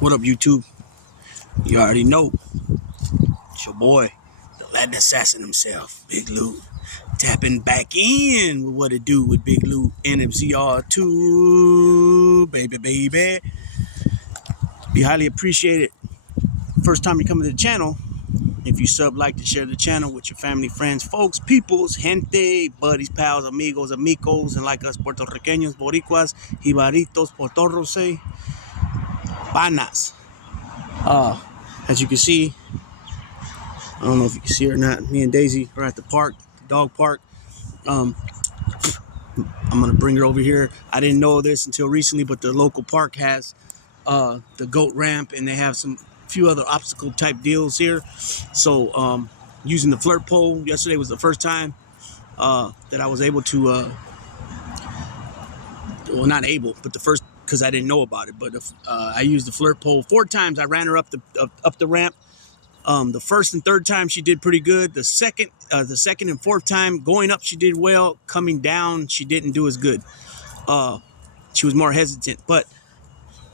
What up, YouTube? You already know. It's your boy, the Latin assassin himself, Big Lou. Tapping back in with what it do with Big Lou NMCR2, baby. Be highly appreciated. First time you come to the channel, if you sub, like to share the channel with your family, friends, folks, peoples, gente, buddies, pals, amigos, amicos, and like us, Puertorriqueños, Boricuas, Jibaritos, Potorros, panas. As you can see, I don't know if you can see or not, me and Daisy are at the park, the dog park. I'm gonna bring her over here. I didn't know this until recently, but the local park has the goat ramp, and they have some few other obstacle type deals here. So using the flirt pole, yesterday was the first time that I was able to, well, not able, but the first, because I didn't know about it. But I used the flirt pole 4 times. I ran her up the ramp. The first and third time she did pretty good. The second and fourth time going up, she did well. Coming down, she didn't do as good. She was more hesitant. But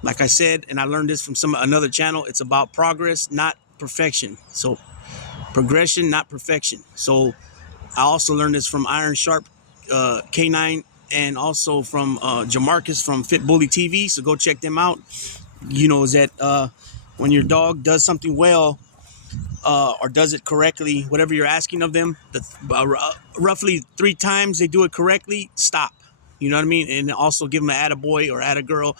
like I said, and I learned this from another channel, it's about progress, not perfection. So progression, not perfection. So I also learned this from Iron Sharp K9, and also from Jamarcus from Fit Bully TV. So go check them out. You know, is that when your dog does something well, or does it correctly, whatever you're asking of them, roughly 3 times they do it correctly, stop. You know what I mean? And also give them an attaboy or attagirl,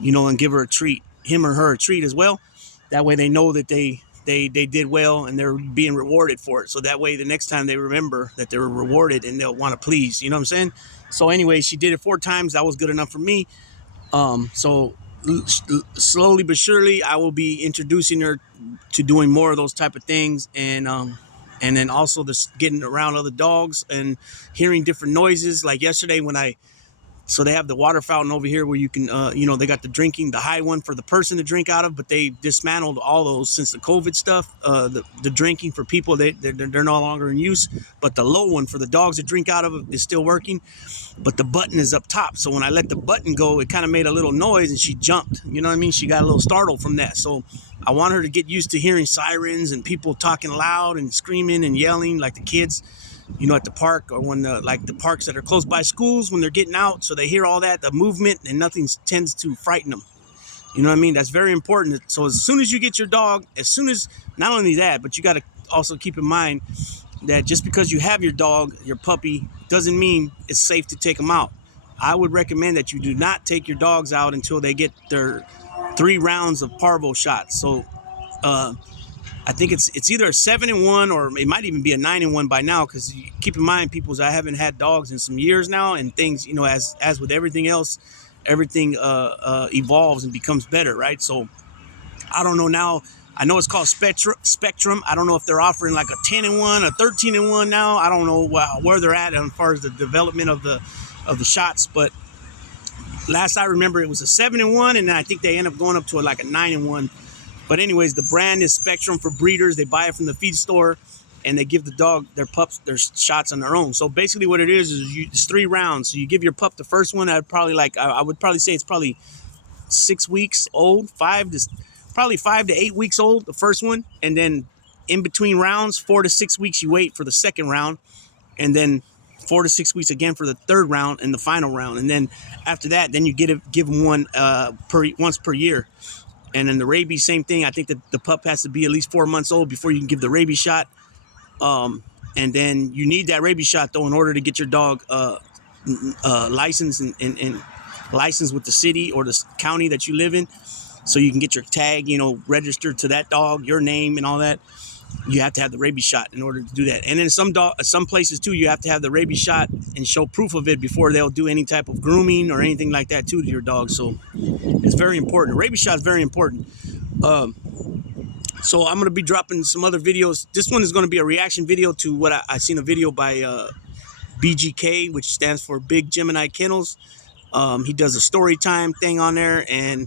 you know, and give her a treat, him or her a treat as well. That way they know that they did well and they're being rewarded for it. So that way the next time they remember that they were rewarded and they'll want to please. You know what I'm saying? So anyway, she did it 4 times. That was good enough for me. So slowly but surely I will be introducing her to doing more of those type of things, and then also this getting around other dogs and hearing different noises. Like yesterday when so they have the water fountain over here where you can, you know, they got the high one for the person to drink out of, but they dismantled all those since the COVID stuff. The drinking for people, they're no longer in use, but the low one for the dogs to drink out of is still working, but the button is up top. So when I let the button go, it kind of made a little noise and she jumped, you know what I mean? She got a little startled from that. So I want her to get used to hearing sirens and people talking loud and screaming and yelling like the kids, you know, at the park, or when the parks that are close by schools, when they're getting out, so they hear all that, the movement, and nothing tends to frighten them. You know what I mean? That's very important. So as soon as you get your dog, not only that, but you got to also keep in mind that just because you have your dog, your puppy, doesn't mean it's safe to take them out. I would recommend that you do not take your dogs out until they get their 3 rounds of parvo shots. So I think it's either a 7-1 or it might even be a 9-1 by now, because keep in mind, peoples, I haven't had dogs in some years now, and things, you know, as with everything else, everything evolves and becomes better, right? So I don't know now. I know it's called Spectrum. I don't know if they're offering like a 10-1, a 13-1 now. I don't know where they're at as far as the development of the shots, but last I remember it was a 7-1, and I think they end up going up to like a 9-1. But anyways, the brand is Spectrum for breeders. They buy it from the feed store, and they give the dog, their pups, their shots on their own. So basically what it is it's 3 rounds. So you give your pup the first one. I would probably say it's probably 6 weeks old, 5 to 8 weeks old, the first one. And then in between rounds, 4 to 6 weeks, you wait for the second round. And then 4 to 6 weeks again for the third round and the final round. And then after that, then you give them one once per year. And then the rabies, same thing. I think that the pup has to be at least 4 months old before you can give the rabies shot. And then you need that rabies shot, though, in order to get your dog licensed and licensed with the city or the county that you live in, so you can get your tag, you know, registered to that dog, your name and all that. You have to have the rabies shot in order to do that. And then some places, too, you have to have the rabies shot and show proof of it before they'll do any type of grooming or anything like that, too, to your dog. So it's very important. The rabies shot is very important. So I'm going to be dropping some other videos. This one is going to be a reaction video to what I seen a video by BGK, which stands for Big Gemini Kennels. He does a story time thing on there, and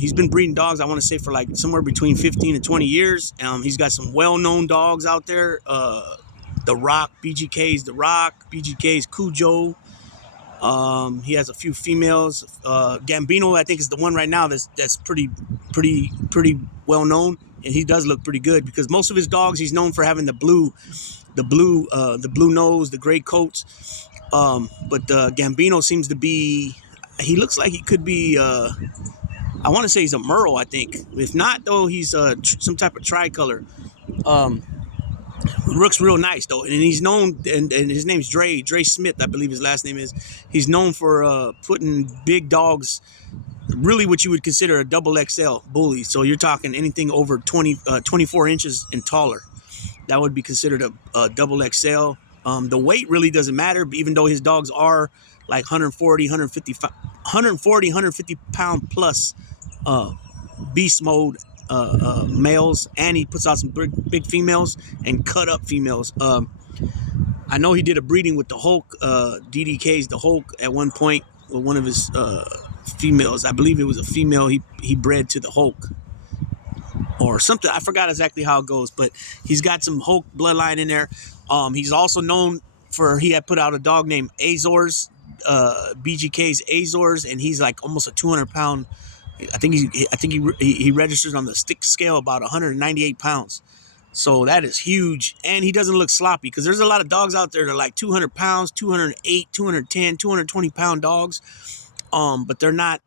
he's been breeding dogs, I want to say, for like somewhere between 15 and 20 years. He's got some well-known dogs out there. The Rock, BGK's The Rock, BGK's Cujo. He has a few females. Gambino, I think, is the one right now that's pretty well known, and he does look pretty good because most of his dogs he's known for having the blue nose, the gray coats. But Gambino seems to be. He looks like he could be. I want to say he's a Merle, I think. If not, though, he's some type of tricolor. Um, looks real nice though, and he's known, and his name's Dre Smith, I believe his last name is. He's known for putting big dogs, really what you would consider a double XL bully. So you're talking anything over 24 inches and taller. That would be considered a double XL. The weight really doesn't matter, even though his dogs are like 140 pound plus beast mode males, and he puts out some big females and cut up females. I know he did a breeding with the Hulk, DDK's the Hulk at one point with one of his females. I believe it was a female he bred to the Hulk or something. I forgot exactly how it goes, but he's got some Hulk bloodline in there. He's also known for, he had put out a dog named Azores, BGK's Azores, and he's like almost a 200-pound. I think he registers on the stick scale about 198 pounds. So that is huge, and he doesn't look sloppy because there's a lot of dogs out there that are like 200 pounds, 208, 210, 220-pound dogs, but they're not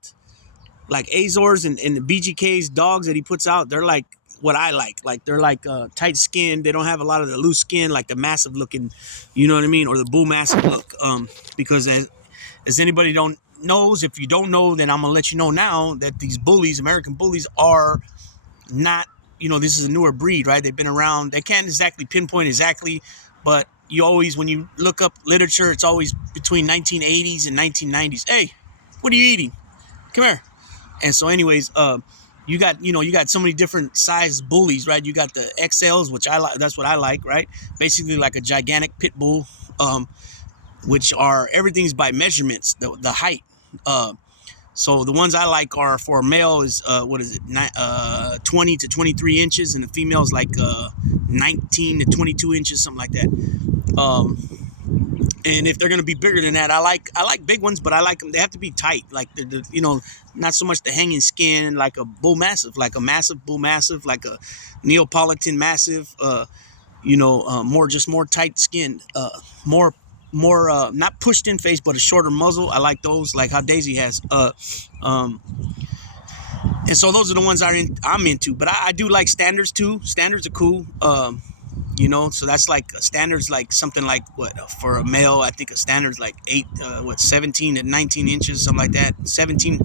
like Azores and the BGK's dogs that he puts out. They're like what I like they're like tight skin. They don't have a lot of the loose skin, like the massive looking, you know what I mean, or the bull massive look. Because as anybody knows, if you don't know, then I'm gonna let you know now that these bullies, American bullies, are not, this is a newer breed, right? They've been around. They can't exactly pinpoint exactly, but you always, when you look up literature, it's always between 1980s and 1990s. Hey, what are you eating? Come here. And so anyways, you got so many different size bullies, right? You got the XLs, which I like. That's what I like, right? Basically like a gigantic pit bull, which are, everything's by measurements, the height. So the ones I like are, for a male is 20 to 23 inches, and the female is like 19 to 22 inches, something like that. And if they're gonna be bigger than that, I like big ones, but I like them. They have to be tight, like not so much the hanging skin, like a bull massive, like a massive bull massive, like a Neapolitan massive. More tight skinned, more not pushed in face, but a shorter muzzle. I like those, like how Daisy has. And so those are the ones I'm into. But I do like standards too. Standards are cool. So that's like standards, like something like for a male, I think a standard's like 17 to 19 inches, something like that. 17,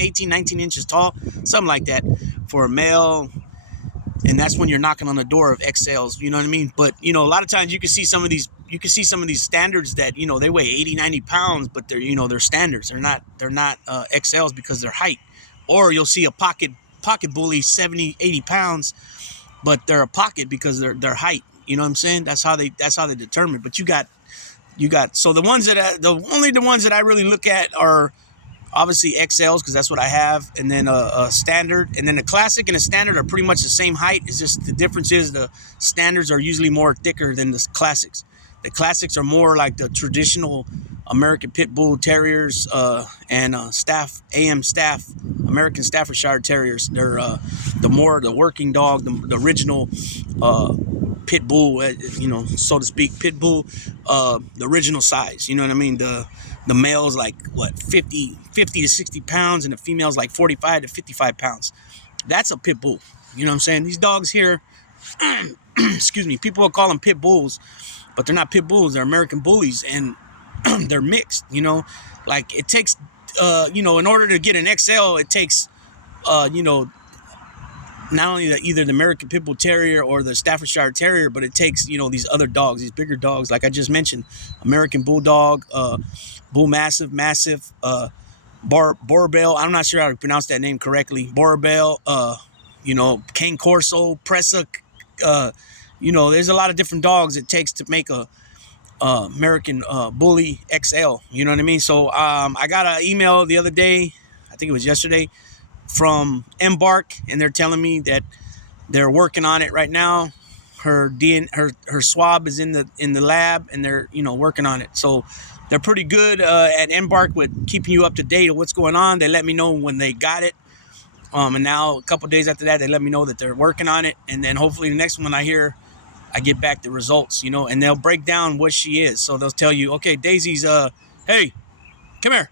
18, 19 inches tall, something like that for a male. And that's when you're knocking on the door of XLs, you know what I mean? But, a lot of times you can see some of these standards that, they weigh 80, 90 pounds, but they're standards. They're not XLs because they're height. Or you'll see a pocket bully 70, 80 pounds, but they're a pocket because they're height. You know what I'm saying? That's how they determine. But you got so the ones that I really look at are obviously XLs, because that's what I have, and then a standard, and then the classic and the standard are pretty much the same height. It's just the difference is the standards are usually more thicker than the classics. The classics are more like the traditional American Pit Bull Terriers and American Staffordshire Terriers. They're the working dog, the original Pit Bull, so to speak, Pit Bull, the original size. You know what I mean? The male's like 50 to 60 pounds, and the female's like 45 to 55 pounds. That's a Pit Bull. You know what I'm saying? These dogs here, excuse me, people will call them Pit Bulls, but they're not Pit Bulls. They're American bullies, and they're mixed. Like it takes, in order to get an XL, it takes, not only either the American Pit Bull Terrier or the Staffordshire Terrier, but it takes, these other dogs, these bigger dogs, like I just mentioned, American Bulldog, Bull Massive, Borbell. I'm not sure how to pronounce that name correctly. Borbell, Cane Corso, Pressa. There's a lot of different dogs it takes to make a American Bully XL. You know what I mean? So I got an email the other day, I think it was yesterday, from Embark, and they're telling me that they're working on it right now. Her swab is in the lab, and they're working on it. So They're pretty good at Embark with keeping you up to date of what's going on. They let me know when they got it. And now a couple days after that, they let me know that they're working on it. And then hopefully the next one I hear, I get back the results, you know, and they'll break down what she is. So they'll tell you, okay, Daisy's, hey, come here,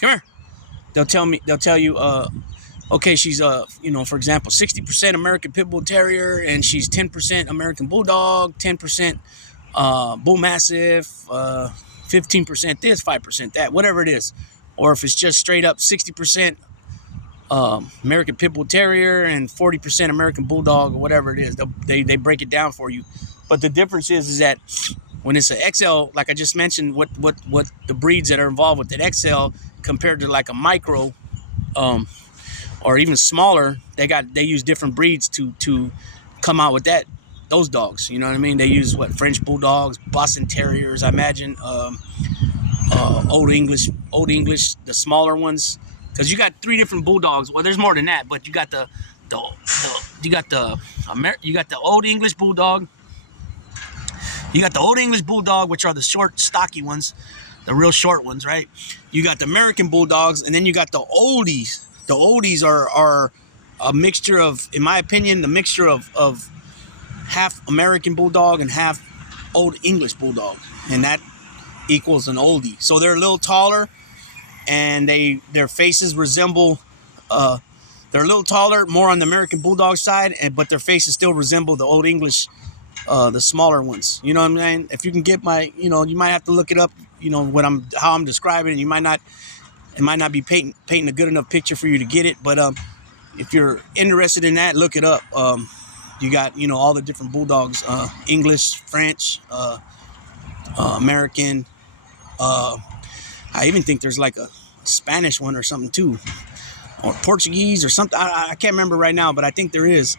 come here. They'll tell you, okay, she's, you know, for example, 60% American Pit Bull Terrier, and she's 10% American Bulldog, 10% Bull Mastiff, 15% this, 5% that, whatever it is. Or if it's just straight up 60% American Pit Bull Terrier and 40% American Bulldog or whatever it is, they break it down for you. But the difference is that when it's an XL, like I just mentioned, what the breeds that are involved with that XL compared to like a micro, or even smaller, they use different breeds to come out with those dogs. You know what I mean? They use French Bulldogs, Boston Terriers, I imagine, Old English, the smaller ones, because you got 3 different Bulldogs. Well, there's more than that, but you got the Old English Bulldog. You got the Old English Bulldog, which are the short, stocky ones, the real short ones, right? You got the American Bulldogs, and then you got the oldies. The oldies are a mixture of, in my opinion, the mixture of half American Bulldog and half Old English Bulldog, and that equals an oldie. So they're a little taller, and their faces resemble. They're a little taller, more on the American Bulldog side, but their faces still resemble the Old English, the smaller ones. You know what I'm saying? If you can get my, you know, you might have to look it up. You know how I'm describing it. You might not. It might not be painting a good enough picture for you to get it, but if you're interested in that, look it up. You got, you know, all the different Bulldogs, English, French, American. I even think there's like a Spanish one or something too, or Portuguese or something. I can't remember right now, but I think there is.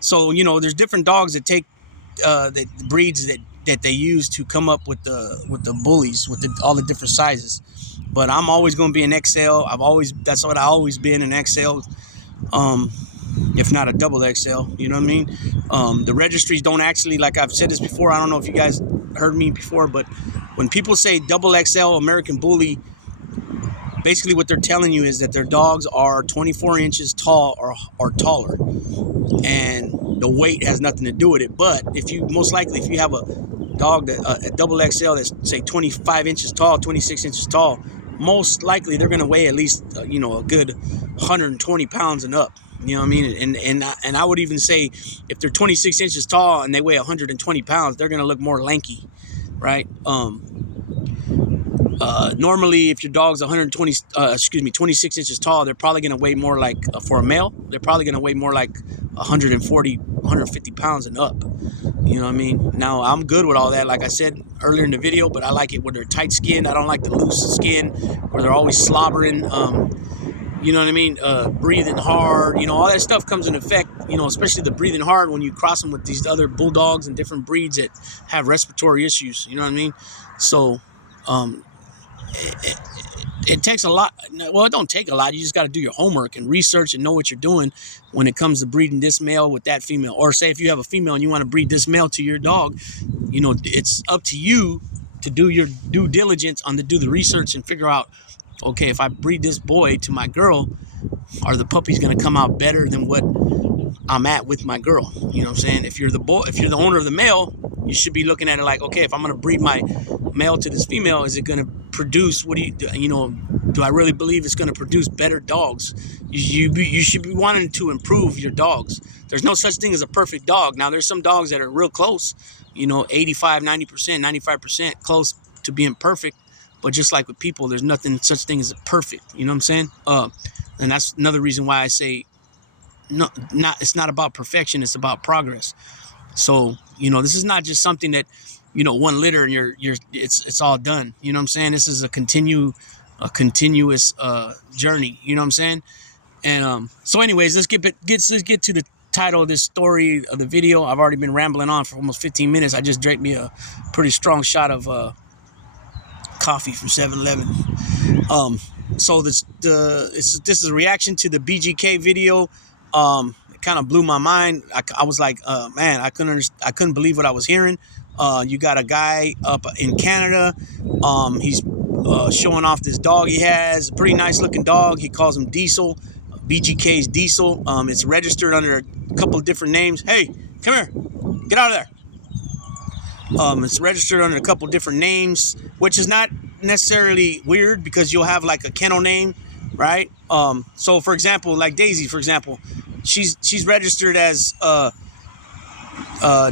So, you know, there's different dogs that take the breeds that they use to come up with the bullies, with all the different sizes. But I'm always going to be an XL. That's what I always been, an XL. If not a double XL, you know what I mean? The registries don't actually, like I've said this before, I don't know if you guys heard me before, but when people say double XL American Bully, basically what they're telling you is that their dogs are 24 inches tall or taller, and the weight has nothing to do with it. But if you have a dog that a double XL that's say 25 inches tall, 26 inches tall, most likely they're going to weigh at least you know, a good 120 pounds and up. You know what I mean? And I would even say if they're 26 inches tall and they weigh 120 pounds, they're going to look more lanky, right? Normally, if your dog's 26 inches tall, they're probably going to weigh more like, for a male, they're probably going to weigh more like 140, 150 pounds and up. You know what I mean? Now, I'm good with all that, like I said earlier in the video, but I like it where they're tight skinned. I don't like the loose skin where they're always slobbering. You know what I mean? Breathing hard, you know, all that stuff comes in effect, you know, especially the breathing hard when you cross them with these other Bulldogs and different breeds that have respiratory issues. You know what I mean? So, it takes a lot. Well, it don't take a lot. You just got to do your homework and research and know what you're doing when it comes to breeding this male with that female. Or say if you have a female and you want to breed this male to your dog, you know, it's up to you to do your due diligence do the research and figure out, okay, if I breed this boy to my girl, are the puppies going to come out better than what I'm at with my girl? You know what I'm saying? If you're the owner of the male, you should be looking at it like, okay, if I'm going to breed my male to this female, is it going to produce, do I really believe it's going to produce better dogs? You should be wanting to improve your dogs. There's no such thing as a perfect dog. Now, there's some dogs that are real close, you know, 85, 90%, 95% close to being perfect. But just like with people, there's nothing such thing as a perfect. You know what I'm saying? And that's another reason why I say, it's not about perfection. It's about progress. So, you know, this is not just something that, you know, one litter and it's all done. You know what I'm saying? This is a continuous journey. You know what I'm saying? And so, anyways, let's get to the title of this story of the video. I've already been rambling on for almost 15 minutes. I just drank me a pretty strong shot of coffee from 7-Eleven. So this is a reaction to the BGK video. It kind of blew my mind. I was like, man, I couldn't believe what I was hearing. You got a guy up in Canada. He's showing off this dog he has. A pretty nice looking dog. He calls him Diesel. BGK's Diesel. It's registered under a couple of different names. Hey, come here. Get out of there. It's registered under a couple different names, which is not necessarily weird because you'll have like a kennel name, right? So for example, like Daisy, for example, she's registered as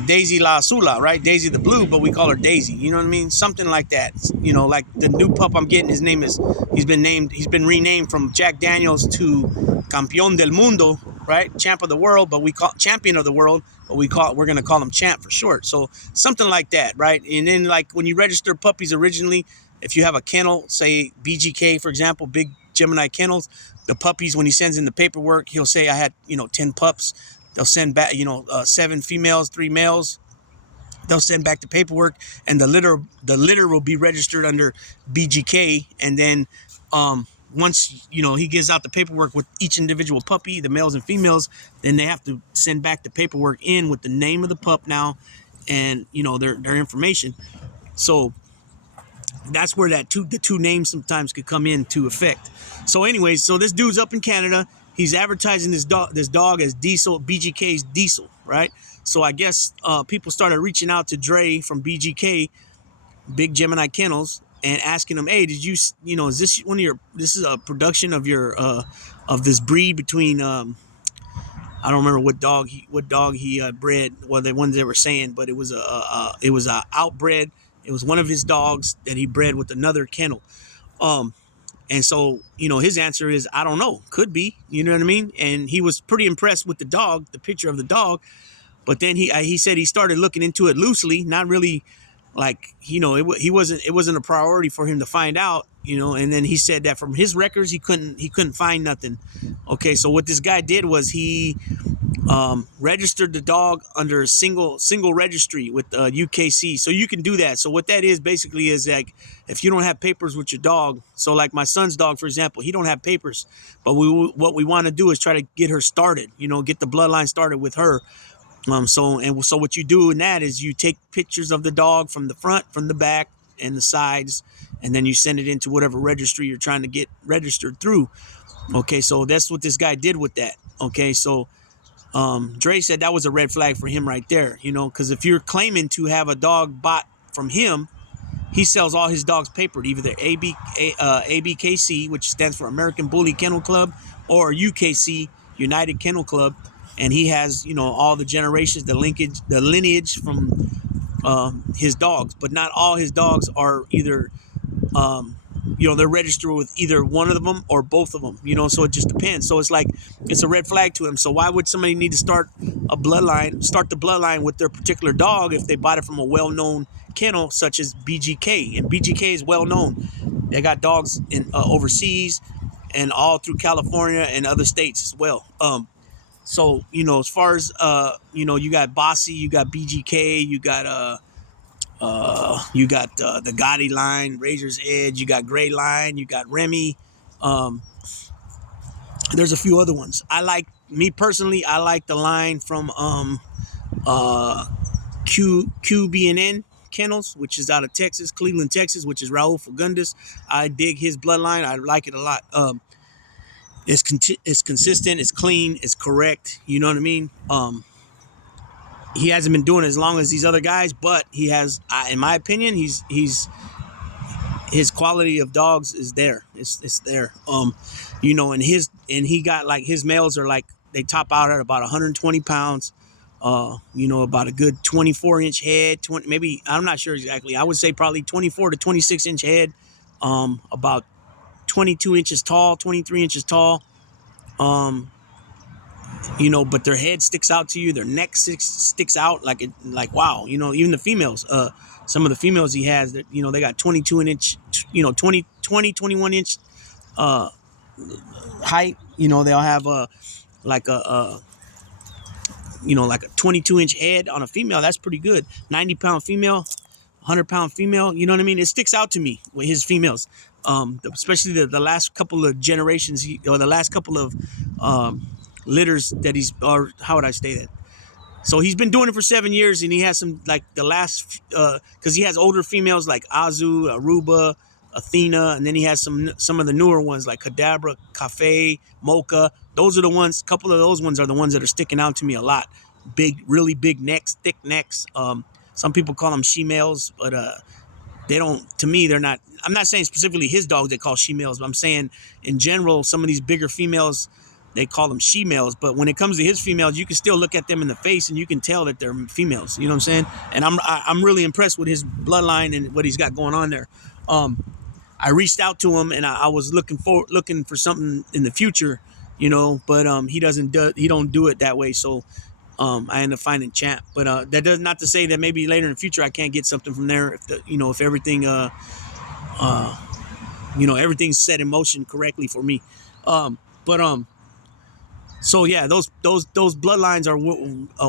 Daisy La Azula, right? Daisy the Blue, but we call her Daisy. You know what I mean? Something like that. You know, like the new pup I'm getting, his name is, he's been renamed from Jack Daniels to Campeón del Mundo, right? Champ of the world, but we call champion of the world, but we're gonna call him Champ for short. So something like that, right? And then like when you register puppies originally, if you have a kennel, say BGK for example, Big Gemini Kennels, the puppies when he sends in the paperwork, he'll say I had 10 pups. They'll send back 7 females, 3 males. They'll send back the paperwork, and the litter will be registered under BGK. And then once he gives out the paperwork with each individual puppy, the males and females, then they have to send back the paperwork in with the name of the pup now, and their information. So that's where the two names sometimes could come into effect. So anyways, so this dude's up in Canada. He's advertising this dog as Diesel, BGK's Diesel, right? So I guess people started reaching out to Dre from BGK, Big Gemini Kennels, and asking him, hey, did is this this is a production of your of this breed between I don't remember what dog he bred, well, the ones they were saying, but it was a outbred. It was one of his dogs that he bred with another kennel. And so, his answer is, I don't know. Could be, you know what I mean? And he was pretty impressed with the dog, the picture of the dog. But then he said he started looking into it loosely, not really like, it wasn't a priority for him to find out, and then he said that from his records, he couldn't find nothing. Okay. So what this guy did was he registered the dog under a single registry with UKC. So you can do that. So what that is basically is like, if you don't have papers with your dog, so like my son's dog, for example, he don't have papers, but what we want to do is try to get her started, get the bloodline started with her. So what you do in that is you take pictures of the dog from the front, from the back, and the sides, and then you send it into whatever registry you're trying to get registered through. Okay, so that's what this guy did with that. Okay, so Dre said that was a red flag for him right there, because if you're claiming to have a dog bought from him, he sells all his dogs papered, either the ABKC, which stands for American Bully Kennel Club, or UKC, United Kennel Club, and he has all the generations, the lineage from his dogs, but not all his dogs are either they're registered with either one of them or both of them, so it just depends. So it's like, it's a red flag to him. So why would somebody need to start the bloodline with their particular dog if they bought it from a well-known kennel such as BGK? And BGK is well-known. They got dogs in overseas and all through California and other states as well. So, as far as, you got Bossy, you got BGK, you got the Gotti line, Razor's Edge, you got Gray line, you got Remy. There's a few other ones. Me personally, I like the line from QBNN Kennels, which is out of Texas, Cleveland, Texas, which is Raul Fagundes. I dig his bloodline. I like it a lot. It's consistent, it's clean, it's correct. You know what I mean? He hasn't been doing it as long as these other guys, but he has, in my opinion, his quality of dogs is there. It's there. And he got like, his males are like, they top out at about 120 pounds. About a good 24-inch head, maybe, I'm not sure exactly. I would say probably 24 to 26-inch head, about 22 inches tall, 23 inches tall. But their head sticks out to you, their neck sticks out like wow, even the females, some of the females he has that, they got 22-inch, 21-inch height. They'll have like a 22-inch head on a female. That's pretty good. 90-pound female, 100-pound female. You know what I mean? It sticks out to me with his females, especially the last couple of generations, or the last couple of litters that or how would I say that? So he's been doing it for 7 years, and he has some like the last because he has older females like Azu, Aruba, Athena, and then he has some of the newer ones like Kadabra, Cafe, Mocha. Those are the ones. A couple of those ones are the ones that are sticking out to me a lot. Big, really big necks, thick necks. Some people call them she-males, but they don't. To me, they're not. I'm not saying specifically his dogs they call she-males, but I'm saying in general, some of these bigger females they call them she-males. But when it comes to his females, you can still look at them in the face and you can tell that they're females. You know what I'm saying? And I'm really impressed with his bloodline and what he's got going on there. I reached out to him and I was looking for something in the future, but he don't do it that way. So I end up finding Champ, but that does not to say that maybe later in the future I can't get something from there if everything everything's set in motion correctly for me. But So yeah, those bloodlines are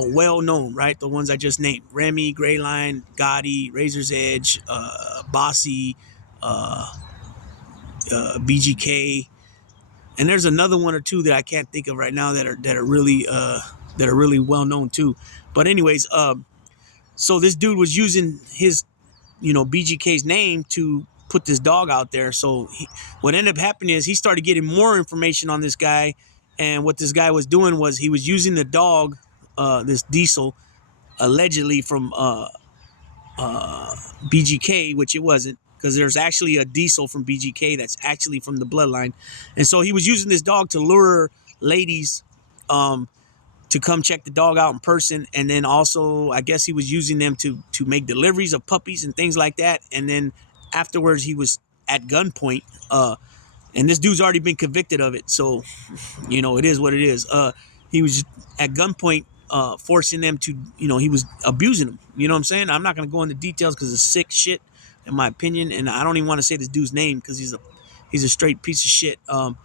well known, right? The ones I just named: Remy, Greyline, Gotti, Razor's Edge, Bossy, BGK, and there's another one or two that I can't think of right now that are really well known too. But anyways, so this dude was using his BGK's name to put this dog out there. So what ended up happening is he started getting more information on this guy, and what this guy was doing was he was using the dog, this Diesel, allegedly from BGK, which it wasn't, because there's actually a Diesel from BGK that's actually from the bloodline. And so he was using this dog to lure ladies to come check the dog out in person, and then also I guess he was using them to make deliveries of puppies and things like that. And then afterwards he was at gunpoint, and this dude's already been convicted of it, so it is what it is. He was at gunpoint, forcing them to, he was abusing them. You know what I'm saying? I'm not going to go into details because it's sick shit in my opinion, and I don't even want to say this dude's name because he's a straight piece of shit. And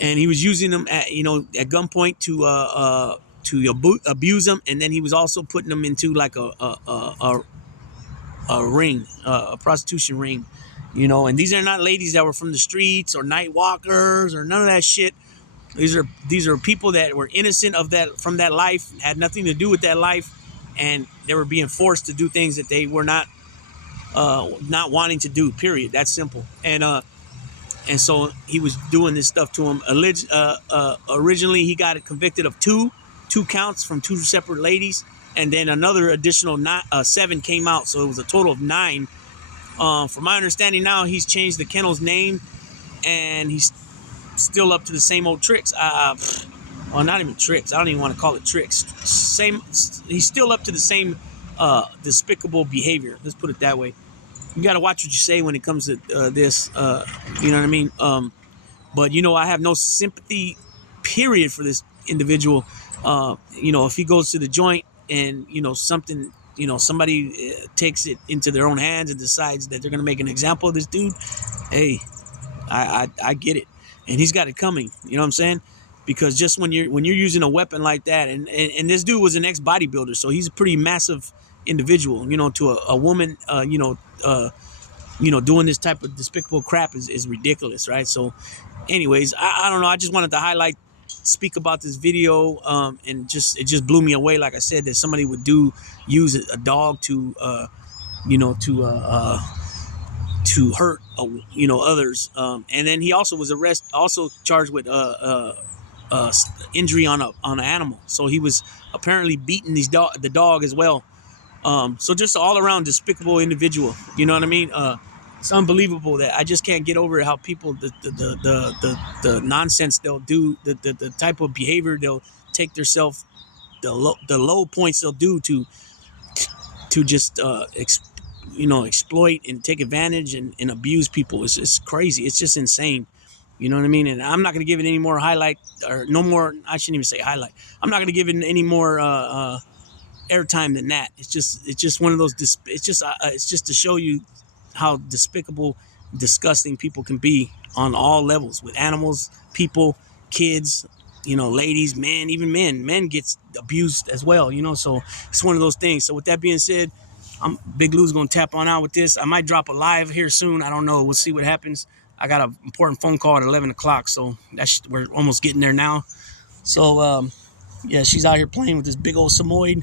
he was using them at gunpoint to abuse them, and then he was also putting them into like a ring, a prostitution ring, and these are not ladies that were from the streets or night walkers or none of that shit. These are people that were innocent from that life, had nothing to do with that life, and they were being forced to do things that they were not wanting to do. Period. That's simple. And so he was doing this stuff to him. Originally, he got convicted of two counts from two separate ladies, and then another additional 7 came out. So it was a total of 9. From my understanding now, he's changed the kennel's name, and he's still up to the same old tricks. Well, not even tricks. I don't even want to call it tricks. He's still up to the same despicable behavior. Let's put it that way. You got to watch what you say when it comes to this. You know what I mean? But I have no sympathy, period, for this individual. If he goes to the joint and something, somebody takes it into their own hands and decides that they're gonna make an example of this dude, hey, I get it, and he's got it coming. You know what I'm saying? Because just when you're using a weapon like that, and this dude was an ex bodybuilder, so he's a pretty massive individual. To a woman, doing this type of despicable crap is ridiculous, right? So, anyways, I don't know. I just wanted to speak about this video, and it just blew me away. Like I said, that somebody would use a dog to hurt others, and then he also was charged with injury on an animal. So he was apparently beating the dog as well. So just all around despicable individual. You know what I mean? It's unbelievable that I just can't get over how people the nonsense they'll do, the type of behavior they'll take themselves, the low points they'll do to just exploit and take advantage and abuse people. It's crazy. It's just insane. You know what I mean? And I'm not going to give it any more highlight, or no more. I shouldn't even say highlight. I'm not going to give it any more airtime than that. It's just one of those. It's just to show you how despicable, disgusting people can be on all levels, with animals, people, kids, ladies, men, even men. Men gets abused as well. So it's one of those things. So with that being said, Big Lou's gonna tap on out with this. I might drop a live here soon. I don't know. We'll see what happens. I got an important phone call at 11 o'clock, so we're almost getting there now. So yeah, she's out here playing with this big old Samoyed.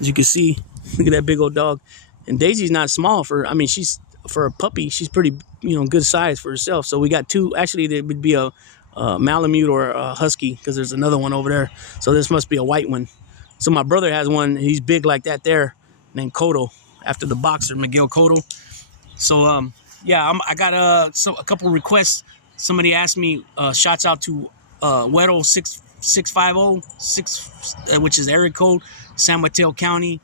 As you can see, look at that big old dog. And Daisy's not small for, I mean, she's, for a puppy, she's pretty, good size for herself. So we got two, actually, there would be a Malamute or a Husky, because there's another one over there. So this must be a white one. So my brother has one, he's big like that there, named Kodo, after the boxer, Miguel Cotto. So, yeah, I got a couple requests. Somebody asked me, shots out to Weddle 6650, which is area code, San Mateo County.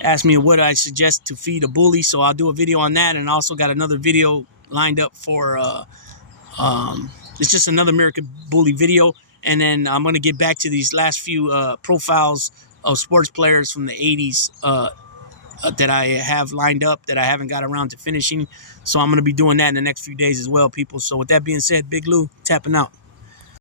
Asked me what I suggest to feed a bully, so I'll do a video on that, and also got another video lined up for it's just another American Bully video, and then I'm gonna get back to these last few profiles of sports players from the '80s that I have lined up that I haven't got around to finishing. So I'm gonna be doing that in the next few days as well, people. So with that being said, Big Lou tapping out.